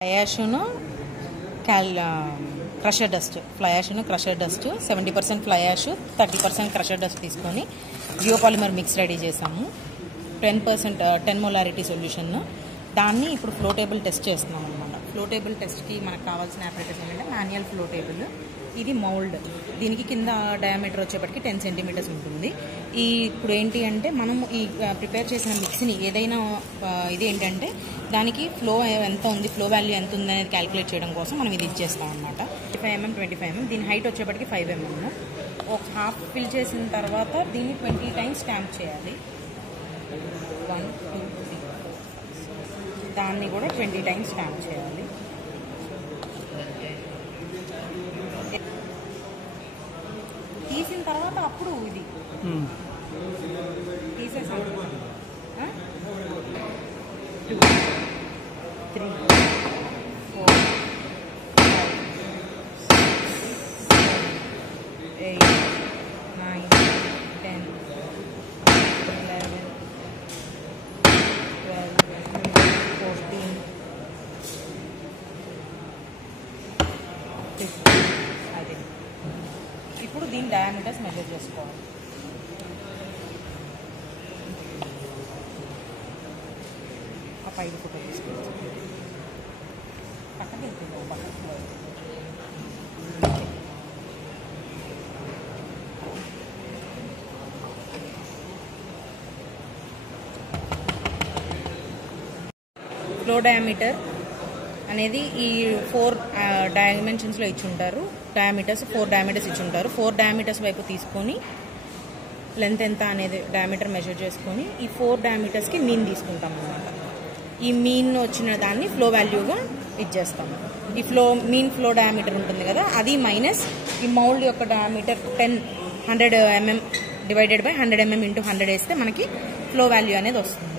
Fly యాష్ను crusher dust, fly యాష్ను crusher dust 70% fly ash 30% crusher dust తీసుకొని geopolymer mix ready చేసాము. 10% molarity solution. దాన్ని ఇప్పుడు ఫ్లో టేబుల్ టెస్ట్ చేస్తున్నాం అనమాట. ఫ్లో టేబుల్ టెస్ట్కి మనకు కావాల్సిన ఆపరేటర్స్ ఏంటంటే మాన్యువల్ ఫ్లో టేబుల్, ఇది మౌల్డ్, దీనికి కింద డయామీటర్ వచ్చేప్పటికి 10 సెంటీమీటర్స్ ఉంటుంది. ఇప్పుడు ఏంటి అంటే మనం ఈ ప్రిపేర్ చేసిన మిక్స్ని ఏదైనా ఇది ఏంటంటే దానికి ఫ్లో ఎంత ఉంది, ఫ్లో వాల్యూ ఎంత ఉంది అనేది క్యాలిక్యులేట్ చేయడం కోసం మనం ఇది ఇచ్చేస్తాం అనమాట. 25 mm 25 mm, దీని హైట్ వచ్చేప్పటికి 5 mm. ఒక హాఫ్ ఫిల్ చేసిన తర్వాత దీన్ని 20 టైమ్స్ స్టాంప్ చేయాలి. 1 2 3, దాన్ని కూడా 20 టైమ్స్ స్టాంప్ చేయాలి. తీసిన తర్వాత అప్పుడు ఇది తీసేసాం. 2 3 4 5 6 7 8 9 10 11 12 14 15. అదే ఇప్పుడు దీని డయామీటర్స్ మెజర్ చేసుకోవాలి. ఒక 5 ఫోటో తీసుకోవచ్చు. పక్కకి వెళ్తుంది పక్కకి. ఫ్లో డయామీటర్ అనేది ఈ 4 డైమెన్షన్స్లో ఇచ్చుంటారు. డయామీటర్స్ 4 డయామీటర్స్ ఇచ్చుంటారు. 4 డయామీటర్స్ వైపు తీసుకొని లెంత్ ఎంత అనేది డయామీటర్ మెజర్ చేసుకొని ఈ 4 డయామీటర్స్కి మీన్ తీసుకుంటాం అన్నమాట. ఈ మీన్ వచ్చిన దాన్ని ఫ్లో వాల్యూగా ఇచ్చేస్తాము. ఈ మీన్ ఫ్లో డయామీటర్ ఉంటుంది కదా, అది మైనస్ ఈ మౌల్డ్ యొక్క diameter 100 mm divided by 100 mm into 100 వేస్తే మనకి ఫ్లో వాల్యూ అనేది వస్తుంది.